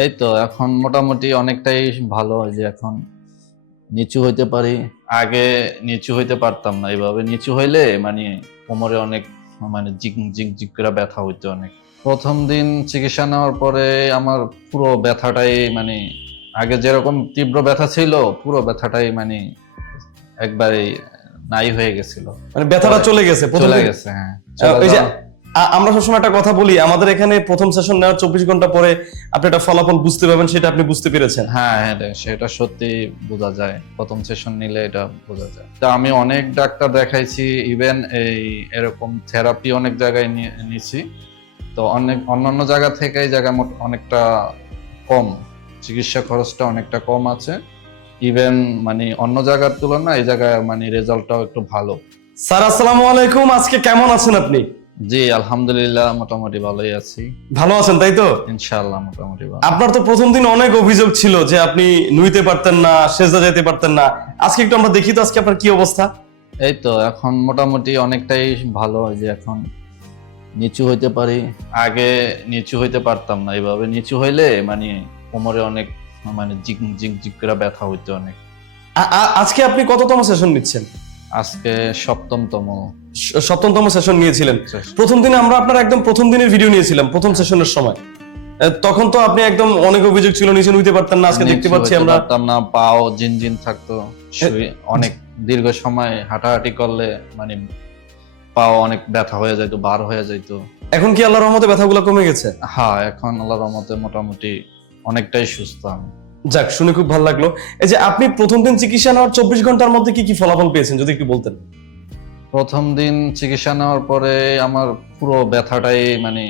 এই তো এখন মোটামুটি অনেকটাই ভালো, যে এখন নিচু হইতে পারি। আগে নিচু হইতে পারতাম না, এইভাবে নিচু হইলে মানে কোমরে অনেক মানে জিগ জিগ জিগ করে ব্যথা হইতো অনেক। প্রথম দিন চিকিৎসা নেওয়ার পরে আমার পুরো ব্যথাটাই মানে আগে যেরকম তীব্র ব্যথা ছিল, পুরো ব্যথাটাই মানে একবারে নাই হয়ে গেছিল। মানে ব্যথাটা পরে চলে গেছে প্রথম চলে দিন? গেছে, হ্যাঁ চলে ওই যে যাওয়া। আমরা সবসময় একটা কথা বলি, আমাদের এখানে প্রথম সেশন নেওয়ার 24 ঘন্টা পরে আপনি একটা ফলাফল বুঝতে পারবেন, সেটা আপনি বুঝতে পেরেছেন? হ্যাঁ হ্যাঁ সেটা সত্যি বোঝা যায়, প্রথম সেশন নিলে এটা বোঝা যায়। তা আমি অনেক ডাক্তার দেখাইছি, ইভেন এই এরকম থেরাপি অনেক জায়গায় নিছি। তো অনেক অন্যান্য জায়গা থেকে এই জায়গা অনেকটা কম, চিকিৎসা খরচটা অনেকটা কম আছে। ইভেন মানে অন্য জায়গার তুলনায় এই জায়গায় মানে রেজাল্টটাও একটু ভালো। স্যার আসসালামু আলাইকুম, আজকে কেমন আছেন আপনি? জি আলহামদুলিল্লাহ, মোটামুটি ভালোই আছি। ভালো আছেন তাই তো? ইনশাআল্লাহ মোটামুটি ভালো। আপনার তো প্রথম দিন অনেক অভিযোগ ছিল যে আপনি নুইতে পারতেন না, সেজদা যেতে পারতেন না। আজকে একটু আমরা দেখি তো আজকে আপনার কি অবস্থা। এই তো এখন মোটামুটি অনেকটাই ভালো, যে এখন নিচু হইতে পারি। আগে নিচু হইতে পারতাম না, এইভাবে নিচু হইলে মানে কোমরে অনেক মানে জিগ জিগ জিগ করে ব্যথা হইতো অনেক। আজকে আপনি কততম সেশন নিচ্ছেন? আজকে সপ্তমতম সপ্তমতম সেশন নিয়েছিলেন। session। প্রথম দিনে আমরা আপনার একদম প্রথম দিনের ভিডিও নিয়েছিলাম, প্রথম সেশনের সময়। তখন তো আপনি একদম অনেক অভিযোগ ছিল, নিচে নুইতে পারতেন না। আজকে দেখতে নিচু পাচ্ছি হইতে আমরা পারতাম না, পাও জিনজিন থাকতো। অনেক দীর্ঘ সময় হাঁটাহাঁটি করলে মানে পাও অনেক ব্যথা হয়ে যাইতো, বার হয়ে যাইতো। এখন কি আল্লাহর রহমতে ব্যথাগুলো কমে গেছে? হ্যাঁ এখন আল্লাহর রহমতে মোটামুটি অনেকটাই সুস্থ আমি। যাক, শুনে খুব ভালো লাগলো। এই যে আপনি প্রথম দিন চিকিৎসা নেওয়ার 24 ঘন্টার মধ্যে কি কি ফলাফল পেয়েছেন, যদি একটু বলতেন। প্রথম দিন চিকিৎসা নেওয়ার পরে আমার পুরো ব্যথাটাই মানে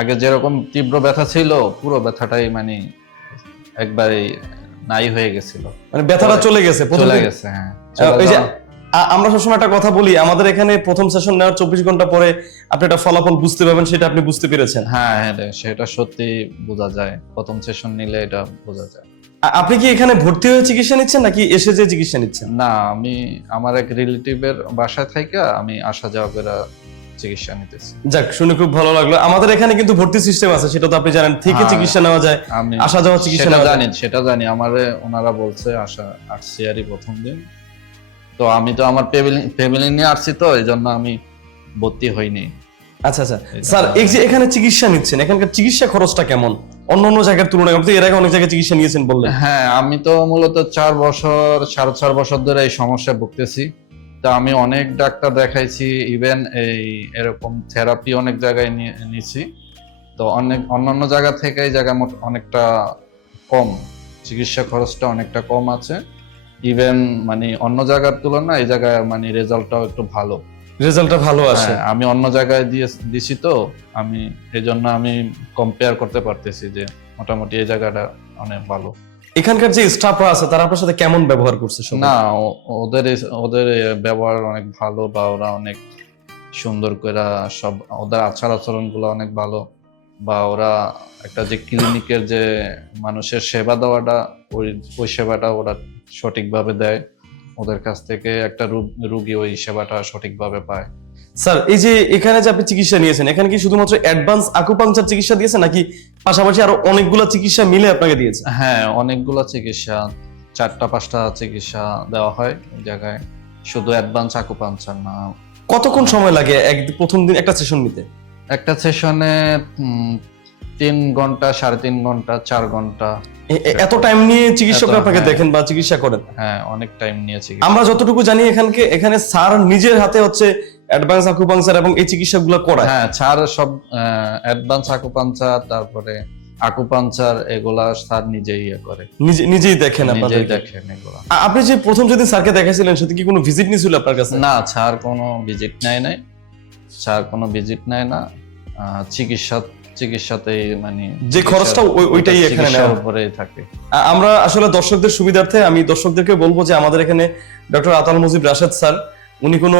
আগে যেরকম তীব্র ব্যথা ছিল, পুরো ব্যথাটাই মানে একবারে নাই হয়ে গেছিল। মানে ব্যথাটা পরে চলে গেছে প্রথম চলে দিন? গেছে, হ্যাঁ চলে ওই যে যাওয়া। আমরা সবসময় একটা কথা বলি, আমাদের এখানে প্রথম সেশন নেওয়ার 24 ঘন্টা পরে আপনি একটা ফলাফল বুঝতে পারবেন, সেটা আপনি বুঝতে পেরেছেন? হ্যাঁ হ্যাঁ সেটা সত্যি বোঝা যায়, প্রথম সেশন নিলে এটা বোঝা যায়। আপনি কি এখানে ভর্তি হয়ে চিকিৎসা নিচ্ছেন নাকি এসে যে চিকিৎসা নিচ্ছেন? না আমি আমার এক রিলেটিভের বাসায় থেকে আমি আসা যাওয়া করে চিকিৎসা নিতেছি। যাক, শুনে খুব ভালো লাগলো। আমাদের এখানে কিন্তু ভর্তি সিস্টেম আছে, সেটা তো আপনি জানেন, থেকে হ্যাঁ, চিকিৎসা নেওয়া যায়, আমি আসা যাওয়া চিকিৎসা সেটা নেওয়া যায়। জানি, সেটা জানি। আমারে ওনারা বলছে আসছি আরই প্রথম দিন। তো আমি তো আমার ফ্যামিলি নিয়ে আসছি, তো এই জন্য আমি ভর্তি হইনি। আচ্ছা আচ্ছা। স্যার, এই যে এখানে চিকিৎসা নিচ্ছেন, এখানকার চিকিৎসা খরচটা কেমন অন্য অন্য জায়গার তুলনায়? আপনি তো এর আগে অনেক জায়গায় চিকিৎসা নিয়েছেন বললেন। হ্যাঁ আমি তো মূলত 4 বছর 4.5 বছর ধরে এই সমস্যায় ভুগতেছি। তো আমি অনেক ডাক্তার দেখাইছি, ইভেন এই এরকম থেরাপি অনেক জায়গায় নিছি। তো অনেক অন্যান্য জায়গা থেকে এই জায়গা অনেকটা কম, চিকিৎসা খরচটা অনেকটা কম আছে। ইভেন মানে অন্য জায়গার তুলনায় এই জায়গায় মানে রেজাল্টটাও একটু ভালো। রেজাল্টটা ভালো আসে? হ্যাঁ আমি অন্য জায়গায় দিছি, তো আমি এই জন্য আমি কম্পেয়ার করতে পারতেছি যে মোটামুটি এই জায়গাটা অনেক ভালো। এখানকার যে স্টাফরা আছে তারা আপনার সাথে কেমন ব্যবহার করছে সবাই? না ওদের ওদের ব্যবহার অনেক ভালো, বা ওরা অনেক সুন্দর করে সব, ওদের আচার আচরণ গুলো অনেক ভালো। বা ওরা একটা যে ক্লিনিকের যে মানুষের সেবা দেওয়াটা, ওই ওই সেবাটা ওরা সঠিকভাবে দেয়। ওদের কাছ থেকে একটা রুগী ওই সেবাটা সঠিকভাবে পায়। স্যার, এই যে এখানে যে আপনি চিকিৎসা নিয়েছেন, এখানে কি শুধুমাত্র অ্যাডভান্স আকুপাংচার চিকিৎসা দিয়েছে নাকি পাশাপাশি আরো অনেকগুলো চিকিৎসা মিলে আপনাকে দিয়েছে? হ্যাঁ অনেকগুলো চিকিৎসা, 4টা 5টা চিকিৎসা দেওয়া হয় ওই জায়গায়, শুধু অ্যাডভান্স আকুপাঞ্চার না। কতক্ষণ সময় লাগে প্রথম দিন একটা সেশন নিতে? একটা সেশনে 3 ঘন্টা, 3.5 ঘন্টা, 4 ঘন্টা। এত টাইম নিয়ে চিকিৎসক এত, আপনাকে হ্যাঁ। দেখেন বা চিকিৎসা করেন? হ্যাঁ অনেক টাইম নিয়েছি। আমরা যতটুকু জানি এখানে স্যার নিজের হাতে হচ্ছে অ্যাডভান্স আকুপাংচার এবং এই চিকিৎসাগুলো করায়। হ্যাঁ ছাড় সব অ্যাডভান্স আকুপাঞ্চার, তারপরে আকুপাঞ্চার এগুলা স্যার নিজেই ইয়ে করে, নিজেই দেখেন নিজেই আপনাদের? দেখেন এগুলা। আপনি যে প্রথম যেদিন স্যারকে দেখাইছিলেন সেদিন কি কোনো ভিজিট নিছিল আপনার কাছে? না স্যার কোনো ভিজিট নেয় নাই, স্যার কোনো ভিজিট নেয় না। চিকিৎসাতেই মানে যে খরচটা ওইটাই এখানে চিকিৎসার নেওয়া হয়। উপরেই থাকে। আমরা আসলে দর্শকদের সুবিধার্থে আমি দর্শকদেরকে বলবো যে আমাদের এখানে ডক্টর আতাল মুজিব রাশেদ স্যার, উনি কোনো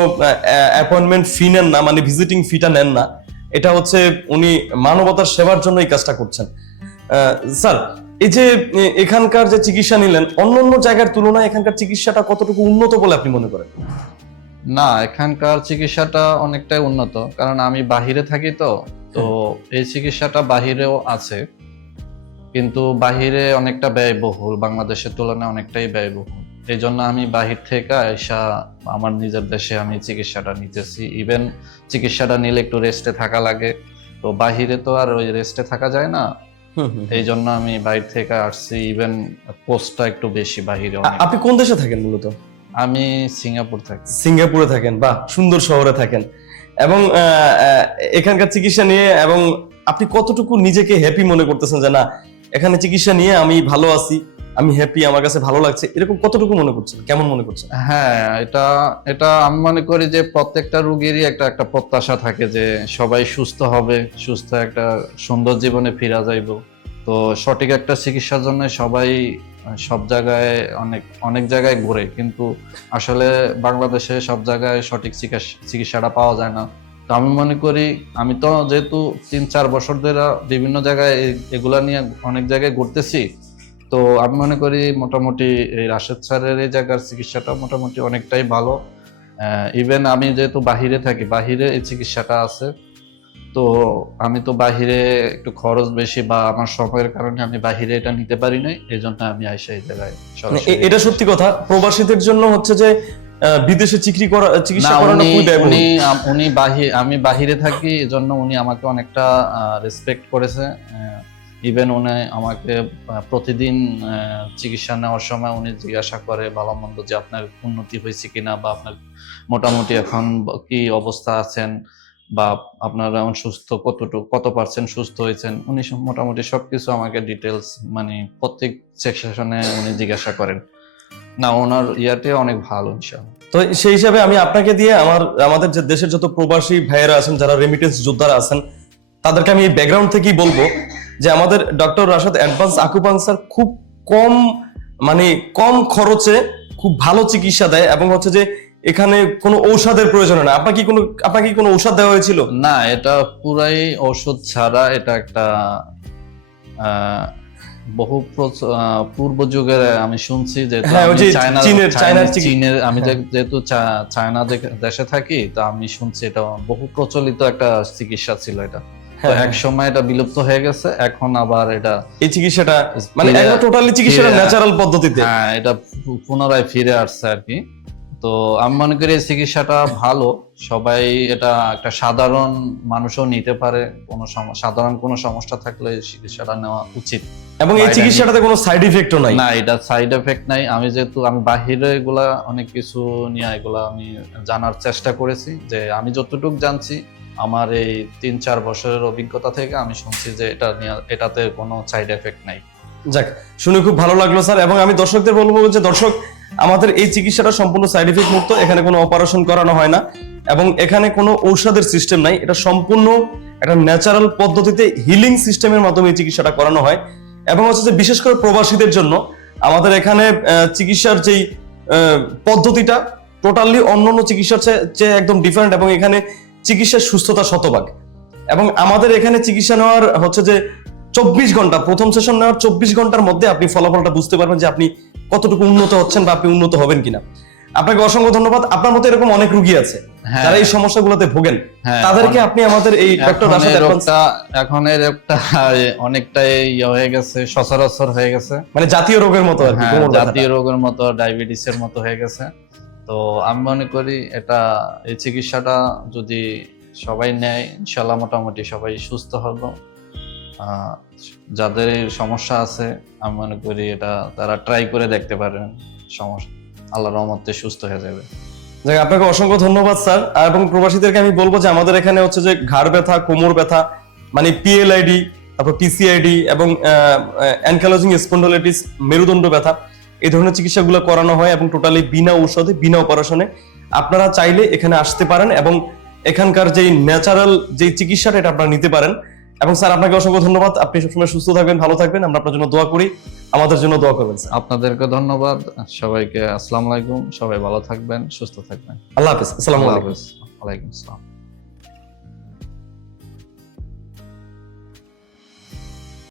অ্যাপয়েন্টমেন্ট ফি নেন না, মানে ভিজিটিং ফিটা নেন না। এটা হচ্ছে উনি মানবতার সেবার জন্য এই কাজটা করছেন। স্যার, এই যে এখানকার যে চিকিৎসা নিলেন, অন্যান্য জায়গার তুলনায় এখানকার চিকিৎসাটা কতটুকু উন্নত বলে আপনি মনে করেন? না এখানকার চিকিৎসাটা অনেকটাই উন্নত, কারণ আমি বাহিরে থাকি, তো তো এই চিকিৎসাটা বাহিরেও আছে। কিন্তু বাহিরে অনেকটা ব্যয়বহুল, বাংলাদেশের তুলনায় অনেকটাই ব্যয়বহুল। এই জন্য আমি বাহির থেকে এসা আমার নিজের দেশে আমি চিকিৎসাটা নিতেছি। ইভেন চিকিৎসাটা নিলে একটু রেস্টে থাকা লাগে, তো বাহিরে তো আর ওই রেস্টে থাকা যায় না। এই জন্য আমি বাইরে থেকে আসছি। ইভেন কোস্টটা একটু বেশি বাহিরে অনেক। আপনি কোন দেশে থাকেন মূলত? আমি সিঙ্গাপুর থাকি। সিঙ্গাপুরে থাকেন, বাহ, সুন্দর শহরে থাকেন। এবং এখানকার চিকিৎসা নিয়ে এবং আপনি কতটুকু নিজেকে হ্যাপি মনে করতেছেন যে না এখানে চিকিৎসা নিয়ে আমি ভালো আছি, আমি হ্যাপি, আমার কাছে ভালো লাগছে, এরকম কতটুকু মনে করছেন, কেমন মনে করছেন? হ্যাঁ, এটা এটা আমি মনে করি যে প্রত্যেকটা রোগীরই একটা একটা প্রত্যাশা থাকে যে সবাই সুস্থ হবে, সুস্থ একটা সুন্দর জীবনে ফিরা যাইব। তো সঠিক একটা চিকিৎসার জন্য সবাই সব জায়গায় অনেক অনেক জায়গায় ঘুরে, কিন্তু আসলে বাংলাদেশে সব জায়গায় সঠিক চিকিৎসাটা পাওয়া যায় না। তো আমি মনে করি, আমি তো যেহেতু 3-4 বছর ধরে বিভিন্ন জায়গায় এগুলা নিয়ে অনেক জায়গায় ঘুরতেছি, তো আমি মনে করি মোটামুটি এই রাশেদ স্যারের এই জায়গার চিকিৎসাটা মোটামুটি অনেকটাই ভালো। ইভেন আমি যেহেতু বাহিরে থাকি, বাহিরে এই চিকিৎসাটা আছে। তো আমি তো বাহিরে একটু খরচ বেশি বা আমার সময়ের কারণে আমি বাহিরে এটা নিতে পারি নাই, এই জন্য আমি আইসা এই জায়গায় সরাসরি। এটা সত্যি কথা, প্রবাসীদের জন্য হচ্ছে যে বিদেশে চিকিৎসা করানো খুবই ব্যয়বহুল। আমি বাহিরে থাকি, এজন্য উনি আমাকে অনেকটা রেসপেক্ট করেছে। ইভেন উনি আমাকে প্রতিদিন চিকিৎসা নেওয়ার সময় উনি জিজ্ঞাসা করে ভালো মন্দ যে আপনার উন্নতি হয়েছে কিনা, বা আপনার মোটামুটি এখন কি অবস্থা আছেন, বা আপনার এখন সুস্থ কত পার্সেন্ট সুস্থ হয়েছেন। উনি মোটামুটি সবকিছু আমাকে ডিটেলস মানে প্রত্যেক সেকশনে উনি জিজ্ঞাসা করেন। না, ওনার ইয়াতে অনেক ভালো ইনশাআল্লাহ। তো সেই হিসাবে আমি আপনাকে দিয়ে আমাদের যে দেশের যত প্রবাসী ভাইয়েরা আছেন, যারা রেমিটেন্স যোদ্ধারা আছেন, তাদেরকে আমি এই ব্যাকগ্রাউন্ড থেকেই বলবো যে আমাদের ডক্টর রাশেদ অ্যাডভান্স আকুপাংচার খুব কম খরচে খুব ভালো চিকিৎসা দেয়, এবং হচ্ছে যে এখানে কোনো ঔষধের প্রয়োজন হয় না। আপনাকে কি কোনো ঔষধ দেওয়া হয়েছিল? না, এটা পুরাই ঔষধ ছাড়া। এটা একটা বহু পূর্ব যুগের আমি শুনছি যে চীনের, আমি যেহেতু চায়না দেশে থাকি, তো আমি শুনছি এটা বহু প্রচলিত একটা চিকিৎসা ছিল। এটা এক সময় এটা বিলুপ্ত হয়ে গেছে, এখন আবার এটা এই চিকিৎসাটা মানে টোটালি চিকিৎসাটা ন্যাচারাল পদ্ধতিতে, হ্যাঁ, এটা পুনরায় ফিরে আসছে আর কি। তো আমি মনে করি এই চিকিৎসাটা ভালো, সবাই এটা একটা সাধারণ মানুষও নিতে পারে, সাধারণ কোনো সমস্যা থাকলে এই চিকিৎসাটা নেওয়া উচিত। এবং এই চিকিৎসাটাতে কোনো সাইড ইফেক্টও নাই। না, এটা সাইড এফেক্ট নাই। আমি যেহেতু আমি বাহিরে এগুলা অনেক কিছু নিয়ে এগুলা আমি জানার চেষ্টা করেছি, যে আমি যতটুকু জানছি আমার এই 3-4 বছরের অভিজ্ঞতা থেকে আমি শুনছি যে এটাতে কোনো সাইড এফেক্ট নাই। যাক, শুনে খুব ভালো লাগলো স্যার। এবং আমি দর্শকদের বলবো যে দর্শক, আমাদের এই চিকিৎসাটা সম্পূর্ণ সাইড এফেক্ট মুক্ত, এখানে কোনো অপারেশন করানো হয় না, এবং এখানে কোনো ঔষধের সিস্টেম নাই। এটা সম্পূর্ণ একটা ন্যাচারাল পদ্ধতিতে হিলিং সিস্টেমের মাধ্যমে এই চিকিৎসাটা করানো হয়। এবং হচ্ছে যে বিশেষ করে প্রবাসীদের জন্য আমাদের এখানে চিকিৎসার যেই পদ্ধতিটা টোটালি অন্যান্য চিকিৎসার চেয়ে একদম ডিফারেন্ট, এবং এখানে চিকিৎসার সুস্থতা শতভাগ। এবং আমাদের এখানে চিকিৎসা নেওয়ার হচ্ছে যে 24 ঘন্টা, প্রথম সেশন নেওয়ার 24 ঘন্টার মধ্যে আপনি ফলাফলটা বুঝতে পারবেন যে আপনি কতটুকু উন্নত হচ্ছেন বা আপনি উন্নত হবেন কিনা। আপনাকে অসংখ্য ধন্যবাদ। আপনার মতো এরকম অনেক রোগী আছে যারা এই সমস্যাগুলোতে ভোগেন, তাদেরকে আপনি আমাদের এই ডক্টর রাশেদ এখন এর একটা অনেকটাই হয়ে গেছে, সচরাচর হয়ে গেছে, মানে জাতীয় রোগের মতো আর কি, জাতীয় রোগের মতো, ডায়াবেটিসের মতো হয়ে গেছে। তো আমি মনে করি এই চিকিৎসাটা যদি সবাই নেয়, ইনশাল্লাহ মোটামুটি সবাই সুস্থ হবে। যাদের সমস্যা আছে আমি মনে করি তারা ট্রাই করে দেখতে পারেন, সমস্যা আল্লাহর রহমতে সুস্থ হয়ে যাবে। যাক, আপনাকে অসংখ্য ধন্যবাদ স্যার। এবং প্রবাসীদেরকে আমি বলবো যে আমাদের এখানে হচ্ছে যে ঘাড় ব্যথা, কোমর ব্যথা, মানে পিএলআইডি, তারপর পিসিআইডি এবং অ্যানকাইলোজিং স্পন্ডাইলিটিস, মেরুদণ্ড ব্যথা, এই ধরনের চিকিৎসাগুলো করানো হয়, এবং টোটালি বিনা ঔষধে, বিনা অপারেশনে আপনারা চাইলে এখানে আসতে পারেন, এবং এখানকার যেই ন্যাচারাল যে চিকিৎসাটা এটা আপনারা নিতে পারেন। এবং স্যার, আপনাকে অসংখ্য ধন্যবাদ। আপনি সবসময় সুস্থ থাকবেন, ভালো থাকবেন। আমরা আপনার জন্য দোয়া করি, আমাদের জন্য দোয়া করবেন স্যার। আপনাদেরকে ধন্যবাদ। সবাইকে আসসালামু আলাইকুম। সবাই ভালো থাকবেন, সুস্থ থাকবেন। আল্লাহ হাফেজ। আসসালামু আলাইকুম। ওয়ালাইকুম আসসালাম।